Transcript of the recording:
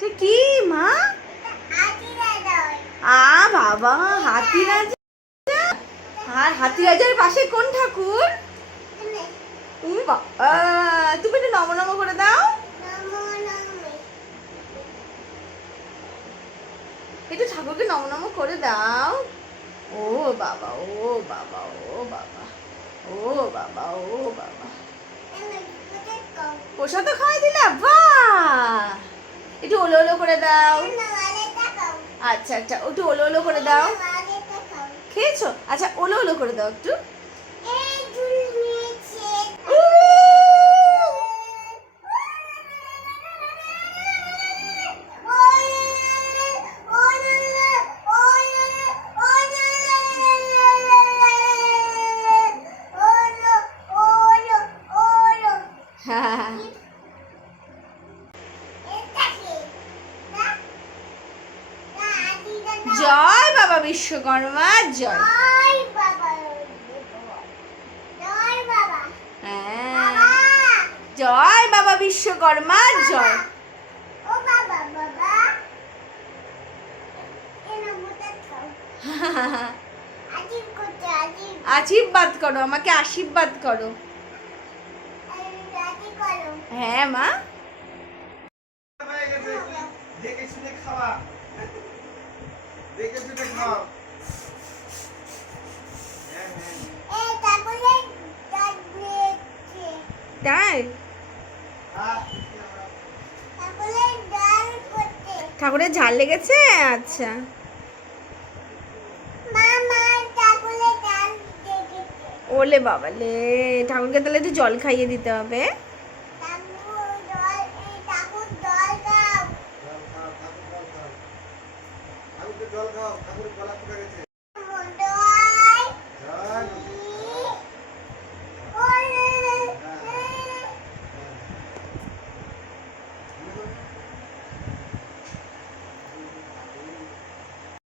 এটা কি মা? বাবা, হাতি রাজা। আর হাতি রাজার পাশে কোন ঠাকুর? তুমি একটু নম নম করে দাও। একটু ঠাকুরকে নম নম করে দাও। ও বাবা, ও বাবা, ও বাবা, ও বাবা, ও বাবা। প্রসাদও খাওয়াই দিলাম, বাহ। একটু ওলো ওলো করে দাও। আচ্ছা আচ্ছা, একটু ওলো ওলো করে দাও। খেয়েছো? আচ্ছা, ওলো ওলো করে দাও একটু। জয় বাবা বিশ্বকর্মা জয়। হ্যাঁ, জয় বাবা বিশ্বকর্মা জয়। আশীর্বাদ করো, আমাকে আশীর্বাদ করো। হ্যাঁ মা। দেখে শুনে খাওয়া, দেখে শুনে খাও। তাই ঠাকুরের ঝাল লেগেছে? আচ্ছা। ওলে বাবা লে, ঠাকুরকে তাহলে একটু জল খাইয়ে দিতে হবে। জল খাও, ঠাকুর জল খাও। ঠাকুরকে জল খাও, ঠাকুরের গলা ফুটে গেছে।